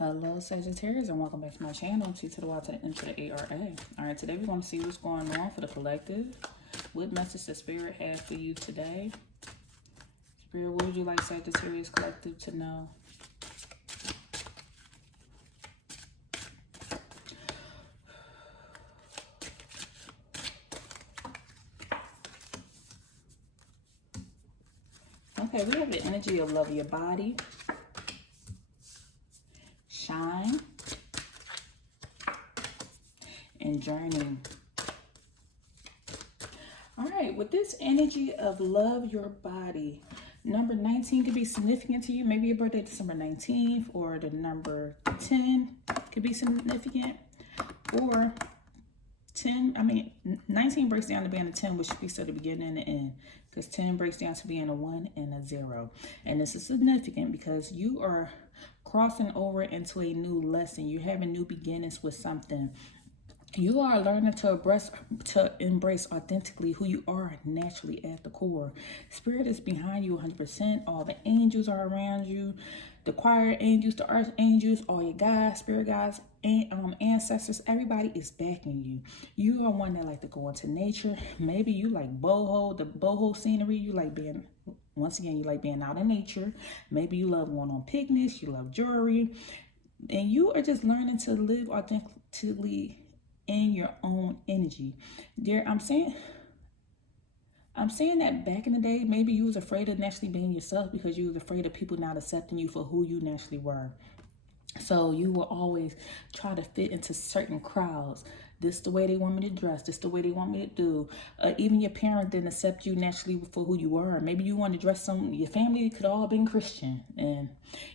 Hello Sagittarius, and welcome back to my channel, T to the Y to the N to the ARA. Alright, today we're going to see what's going on for the collective. What message the Spirit has for you today? Spirit, what would you like Sagittarius collective to know? Okay, we have the energy of love your body, shine, and journey. All right, with this energy of love your body, number 19 could be significant to you. Maybe your birthday December 19th, or the number 10 could be significant, or 19 breaks down to being a 10, which speaks to the beginning and the end, because 10 breaks down to being a 1 and a 0. And this is significant because you are crossing over into a new lesson. You're having new beginnings with something. You are learning to embrace authentically who you are naturally at the core. Spirit is behind you 100%. All the angels are around you. The choir angels, the archangels, all your guides, spirit guides, and ancestors, everybody is backing you. You are one that like to go into nature. Maybe you like the boho scenery. You like being, once again, you like being out in nature. Maybe you love going on picnics. You love jewelry. And you are just learning to live authentically in your own energy. Dear, I'm saying that back in the day, maybe you was afraid of naturally being yourself because you was afraid of people not accepting you for who you naturally were. So you will always try to fit into certain crowds. This is the way they want me to dress. This is the way they want me to do. Even your parents didn't accept you naturally for who you were. Maybe you wanted to dress your family could all been Christian. And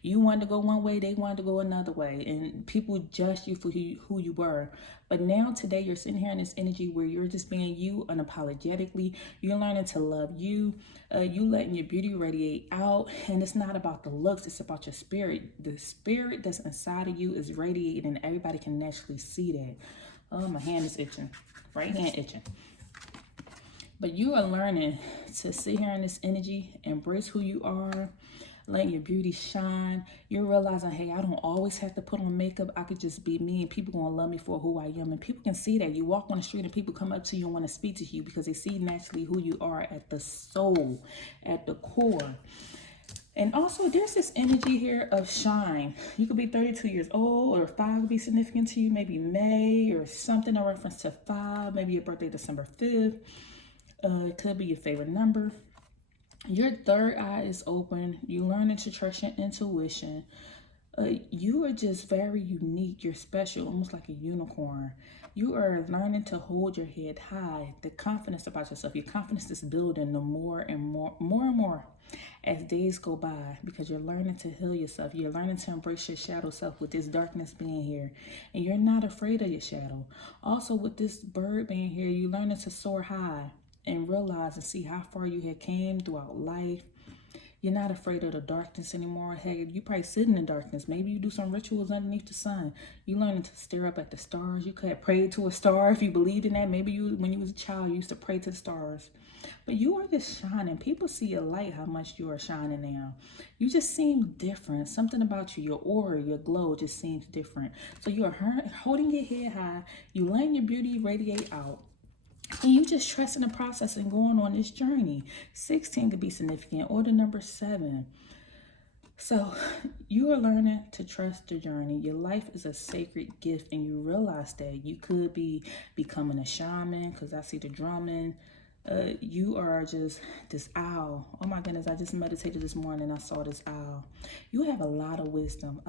you wanted to go one way, they wanted to go another way. And people judged you for who you were. But now today you're sitting here in this energy where you're just being you unapologetically. You're learning to love you. You letting your beauty radiate out. And it's not about the looks, it's about your spirit. The spirit that's inside of you is radiating, and everybody can naturally see that. Oh, my hand is itching. Right hand itching. But you are learning to sit here in this energy, embrace who you are, let your beauty shine. You're realizing, hey, I don't always have to put on makeup. I could just be me, and people gonna love me for who I am. And people can see that. You walk on the street and people come up to you and want to speak to you because they see naturally who you are at the soul, at the core. And also, there's this energy here of shine. You could be 32 years old, or 5 would be significant to you. Maybe May or something, a reference to 5. Maybe your birthday December 5th. It could be your favorite number. Your third eye is open. You're learning to trust your intuition. You are just very unique. You're special, almost like a unicorn. You are learning to hold your head high. The confidence about yourself. Your confidence is building the more and more as days go by, because you're learning to heal yourself. You're learning to embrace your shadow self with this darkness being here. And you're not afraid of your shadow. Also, with this bird being here, you're learning to soar high and realize and see how far you had came throughout life. You're not afraid of the darkness anymore. Hey, you probably sit in the darkness. Maybe you do some rituals underneath the sun. You learning to stare up at the stars. You could have prayed to a star if you believed in that. Maybe you, when you was a child, you used to pray to the stars. But you are just shining. People see your light, how much you are shining now. You just seem different. Something about you, your aura, your glow just seems different. So you are holding your head high. You letting your beauty radiate out. And you just trust in the process and going on this journey. 16 could be significant, or the number 7. So you are learning to trust the journey. Your life is a sacred gift, and you realize that you could be becoming a shaman, because I see the drumming. You are just this owl. Oh my goodness, I just meditated this morning and I saw this owl. You have a lot of wisdom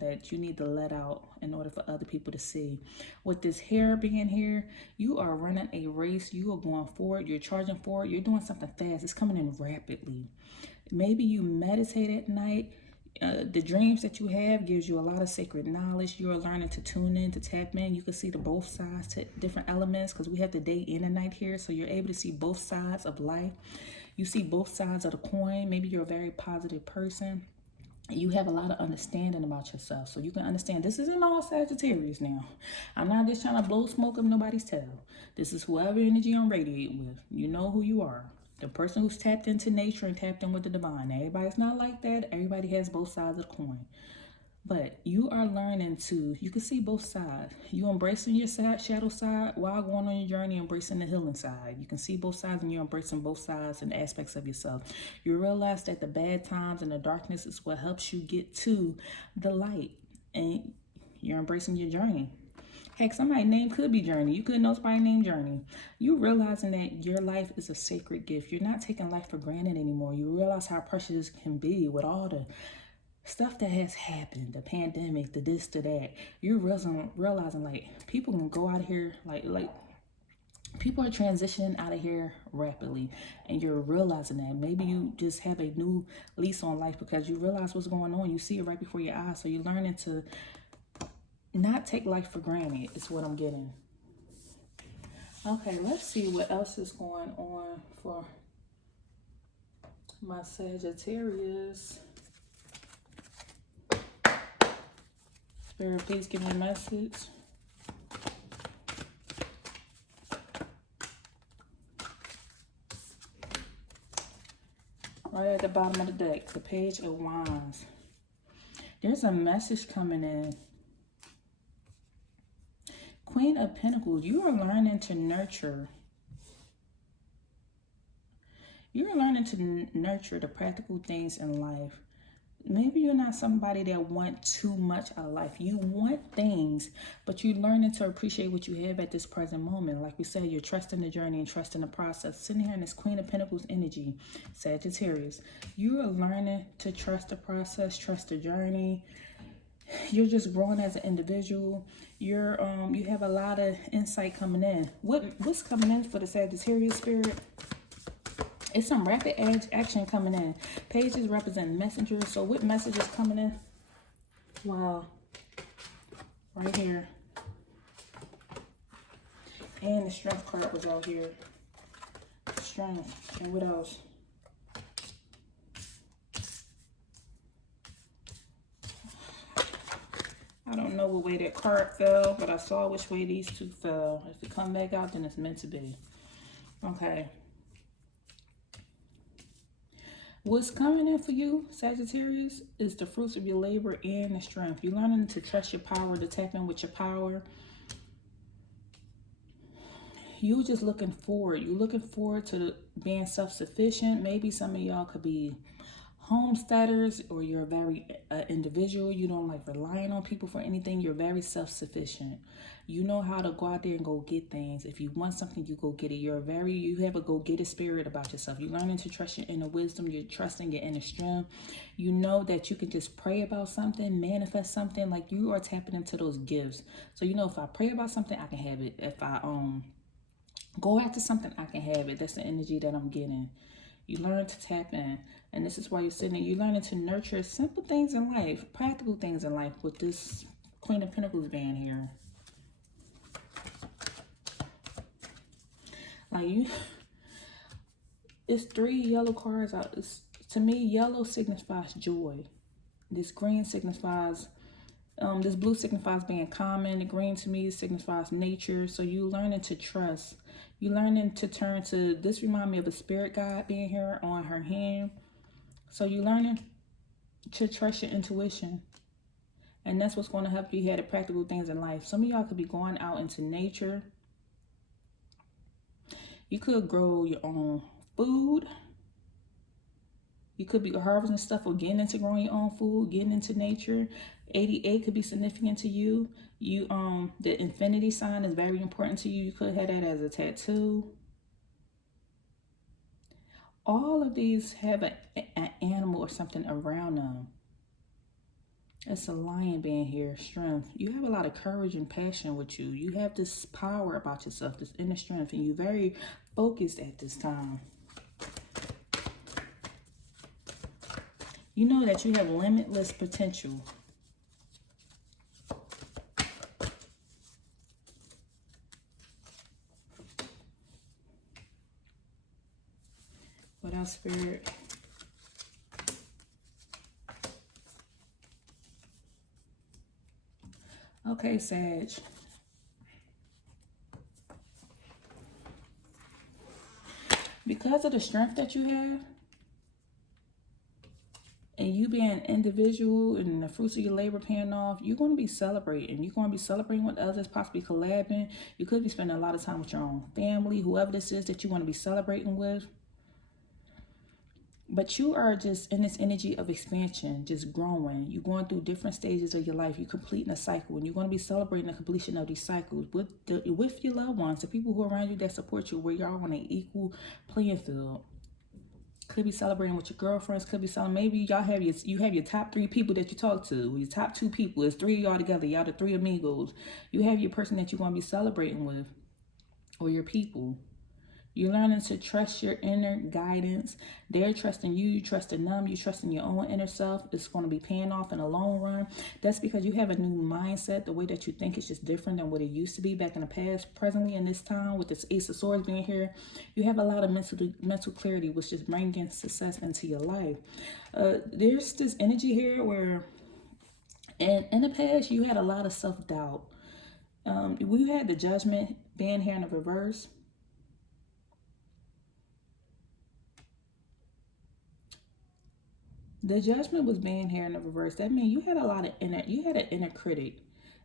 that you need to let out in order for other people to see. With this hair being here, you are running a race. You are going forward. You're charging forward. You're doing something fast. It's coming in rapidly. Maybe you meditate at night. The dreams that you have gives you a lot of sacred knowledge. You're learning to tune in, to tap in. You can see the both sides to different elements, because we have the day and the night here. So you're able to see both sides of life. You see both sides of the coin. Maybe you're a very positive person. You have a lot of understanding about yourself. So you can understand this isn't all Sagittarius now. I'm not just trying to blow smoke up nobody's tail. This is whoever energy I'm radiating with. You know who you are. The person who's tapped into nature and tapped in with the divine. Everybody's not like that. Everybody has both sides of the coin. But you are learning to, you can see both sides. You embracing your shadow side while going on your journey, embracing the healing side. You can see both sides and you're embracing both sides and aspects of yourself. You realize that the bad times and the darkness is what helps you get to the light. And you're embracing your journey. Heck, somebody's name could be Journey. You could know somebody's name Journey. You realizing that your life is a sacred gift. You're not taking life for granted anymore. You realize how precious it can be with all the stuff that has happened, the pandemic, the this, the that. You're realizing like people can go out of here like people are transitioning out of here rapidly, and you're realizing that maybe you just have a new lease on life because you realize what's going on. You see it right before your eyes, so you're learning to not take life for granted. Is what I'm getting. Okay, let's see what else is going on for my Sagittarius. Spirit, please give me a message. Right at the bottom of the deck, the Page of Wands. There's a message coming in. Queen of Pentacles, you are learning to nurture. You're learning to nurture the practical things in life. Maybe you're not somebody that want too much out of life. You want things, but you're learning to appreciate what you have at this present moment. Like we said, you're trusting the journey and trusting the process. Sitting here in this Queen of Pentacles energy, Sagittarius, you are learning to trust the process, trust the journey. You're just growing as an individual. You have a lot of insight coming in. What's coming in for the Sagittarius spirit? It's some rapid action coming in. Pages represent messengers. So what message is coming in? Wow. Right here. And the Strength card was out here. Strength. And what else? I don't know what way that card fell, but I saw which way these two fell. If it come back out, then it's meant to be. Okay. What's coming in for you, Sagittarius, is the fruits of your labor and the strength. You're learning to trust your power, to tap in with your power. You're just looking forward. You're looking forward to being self-sufficient. Maybe some of y'all could be homesteaders, or you're very individual. You don't like relying on people for anything. You're very self-sufficient. You know how to go out there and go get things. If you want something, you go get it. You have a go-getter spirit about yourself. You're learning to trust your inner wisdom. You're trusting your inner strength. You know that you can just pray about something, manifest something. Like, you are tapping into those gifts. So you know, if I pray about something, I can have it. If I go after something, I can have it. That's the energy that I'm getting. You learn to tap in. And this is why you're sitting there. You're learning to nurture simple things in life, practical things in life, with this Queen of Pentacles being here. Like, it's 3 yellow cards out. To me, yellow signifies joy. This green signifies, this blue signifies being common. The green to me signifies nature. So you learning to trust. You learning to turn to, this remind me of a spirit guide being here on her hand. So you learning to trust your intuition. And that's what's going to help you have the practical things in life. Some of y'all could be going out into nature. You could grow your own food. You could be harvesting stuff or getting into growing your own food, getting into nature. 88 could be significant to you. The infinity sign is very important to you. You could have that as a tattoo. All of these have an animal or something around them. It's a lion being here, strength. You have a lot of courage and passion with you. You have this power about yourself, this inner strength, and you're very focused at this time. You know that you have limitless potential. What else, Spirit? Okay, Sag. Because of the strength that you have, and and you being an individual and the fruits of your labor paying off, you're going to be celebrating. You're going to be celebrating with others, possibly collabing. You could be spending a lot of time with your own family, whoever this is that you want to be celebrating with. But you are just in this energy of expansion, just growing. You're going through different stages of your life. You're completing a cycle, and you're going to be celebrating the completion of these cycles with your loved ones, the people who are around you that support you, where y'all on an equal playing field. Could be celebrating with your girlfriends. Could be celebrating. Maybe y'all have your top 3 people that you talk to. Your top 2 people. It's 3 of y'all together. Y'all the 3 amigos. You have your person that you're going to be celebrating with, or your people. You're learning to trust your inner guidance. They're trusting you. You trusting them. You trusting your own inner self. It's going to be paying off in the long run. That's because you have a new mindset. The way that you think is just different than what it used to be back in the past. Presently, in this time, with this Ace of Swords being here, you have a lot of mental clarity, which is bringing success into your life. There's this energy here where, in the past, you had a lot of self-doubt. We had the Judgment being here in the reverse. The Judgment was being here in the reverse. That means you had an inner critic,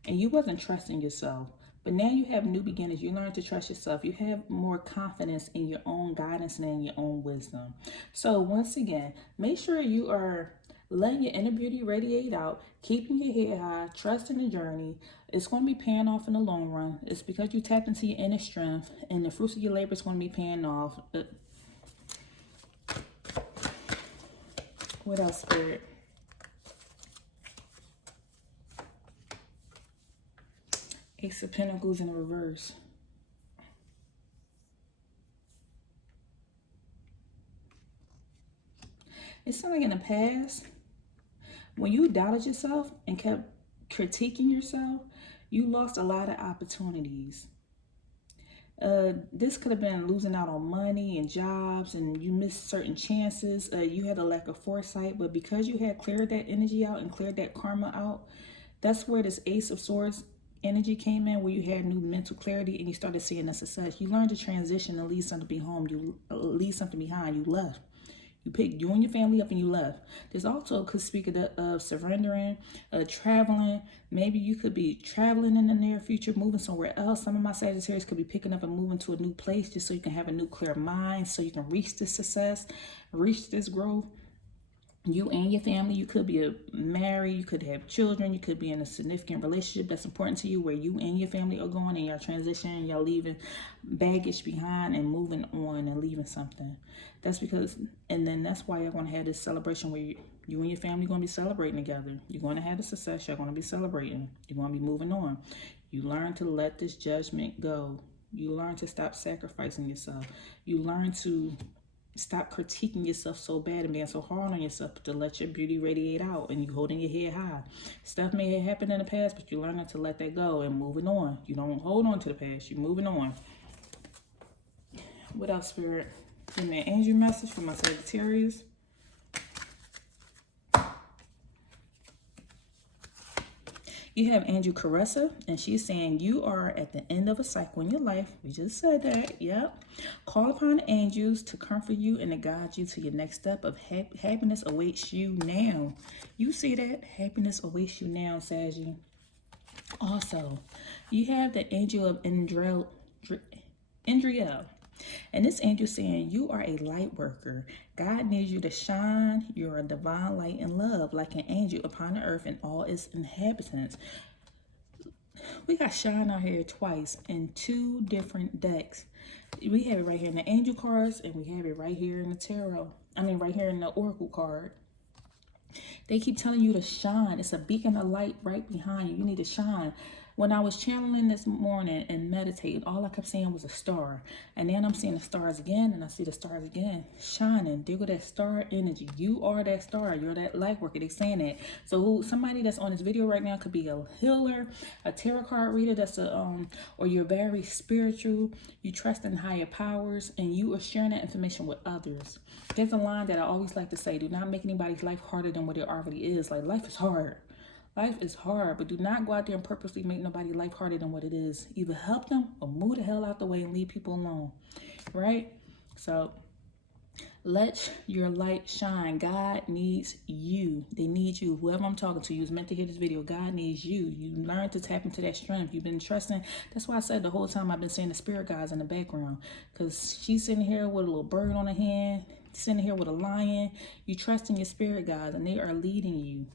and you wasn't trusting yourself. But now you have new beginnings. You learn to trust yourself. You have more confidence in your own guidance and in your own wisdom. So once again, make sure you are letting your inner beauty radiate out, keeping your head high, trusting the journey. It's going to be paying off in the long run. It's because you tapped into your inner strength, and the fruits of your labor is going to be paying off. What else, Spirit? Ace of Pentacles in reverse. It sounds like in the past, when you doubted yourself and kept critiquing yourself, you lost a lot of opportunities. This could have been losing out on money and jobs, and you missed certain chances. You had a lack of foresight, but because you had cleared that energy out and cleared that karma out, that's where this Ace of Swords energy came in, where you had new mental clarity and you started seeing the success. You learned to transition and leave something behind. You left. You picked you and your family up and you left. There's also could speak of surrendering, traveling. Maybe you could be traveling in the near future, moving somewhere else. Some of my Sagittarius could be picking up and moving to a new place just so you can have a new clear mind, so you can reach this success, reach this growth. You and your family, you could be married, you could have children, you could be in a significant relationship that's important to you, where you and your family are going and you're transitioning, you're leaving baggage behind and moving on and leaving something. That's because, and then that's why you're going to have this celebration where you and your family are going to be celebrating together. You're going to have the success, you're going to be celebrating, you're going to be moving on. You learn to let this judgment go. You learn to stop sacrificing yourself. You learn to stop critiquing yourself so bad and being so hard on yourself, but to let your beauty radiate out, and you holding your head high. Stuff may have happened in the past, but you're learning to let that go and moving on. You don't hold on to the past, you're moving on. What else, Spirit? Give me an angel message for my Sagittarius. You have Angel Caressa, and she's saying you are at the end of a cycle in your life. We just said that. Yep. Call upon the angels to comfort you and to guide you to your next step of happiness awaits you now. You see that? Happiness awaits you now, Saggy. Also, you have the angel of Indriel. And this angel saying you are a light worker. God needs you to shine. You're a divine light and love, like an angel upon the earth and all its inhabitants. We got shine out here twice in 2 different decks. We have it right here in the angel cards, and we have it right here in the tarot. Right here in the oracle card. They keep telling you to shine. It's a beacon of light right behind you. You need to shine. When I was channeling this morning and meditating, all I kept seeing was a star. And then I'm seeing the stars again, and I see the stars again. Shining. There go that star energy. You are that star. You're that light worker. They're saying that. So somebody that's on this video right now could be a healer, a tarot card reader, or you're very spiritual. You trust in higher powers, and you are sharing that information with others. There's a line that I always like to say: do not make anybody's life harder than what it already is. Like, life is hard. Life is hard, but do not go out there and purposely make nobody's life harder than what it is. Either help them or move the hell out the way and leave people alone, right? So Let your light shine. God needs you. They need you. Whoever I'm talking to, you was meant to hear this video. God needs you. You learn to tap into that strength. You've been trusting. That's why I said the whole time I've been saying the spirit guides in the background. Because she's sitting here with a little bird on her hand, sitting here with a lion. You trust in your spirit guides, and they are leading you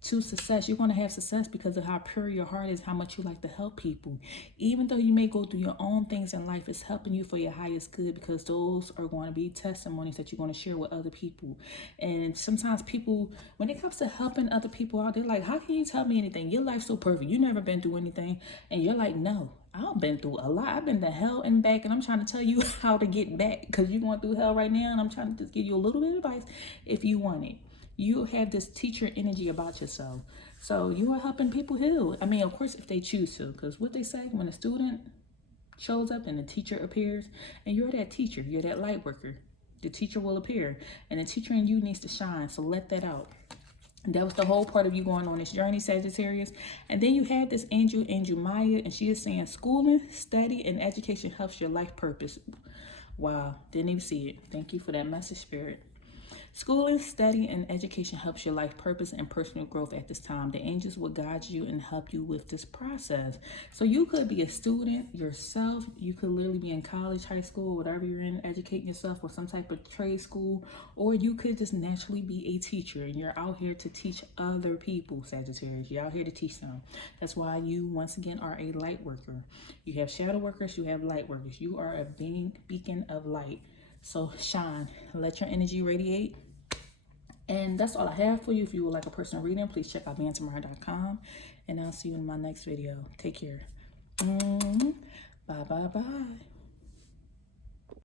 to success. You're going to have success because of how pure your heart is, how much you like to help people. Even though you may go through your own things in life, it's helping you for your highest good, because those are going to be testimonies that you're going to share with other people. And sometimes people, when it comes to helping other people out, they're like, how can you tell me anything? Your life's so perfect. You never been through anything. And you're like, no, I've been through a lot. I've been to hell and back, and I'm trying to tell you how to get back, because you're going through hell right now, and I'm trying to just give you a little bit of advice if you want it. You have this teacher energy about yourself. So you are helping people heal. I mean, of course, if they choose to, because what they say, when a student shows up and the teacher appears, and you're that teacher, you're that light worker, the teacher will appear, and the teacher in you needs to shine. So let that out. And that was the whole part of you going on this journey, Sagittarius. And then you have this angel Maya, and she is saying schooling, study, and education helps your life purpose. Wow, didn't even see it. Thank you for that message, Spirit. Schooling, study, and education helps your life purpose and personal growth at this time. The angels will guide you and help you with this process. So you could be a student yourself. You could literally be in college, high school, whatever you're in, educating yourself, or some type of trade school. Or you could just naturally be a teacher, and you're out here to teach other people, Sagittarius. You're out here to teach them. That's why you, once again, are a light worker. You have shadow workers, you have light workers. You are a beacon of light. So shine. Let your energy radiate. And that's all I have for you. If you would like a personal reading, please check out mantamara.com. And I'll see you in my next video. Take care. Bye, bye, bye.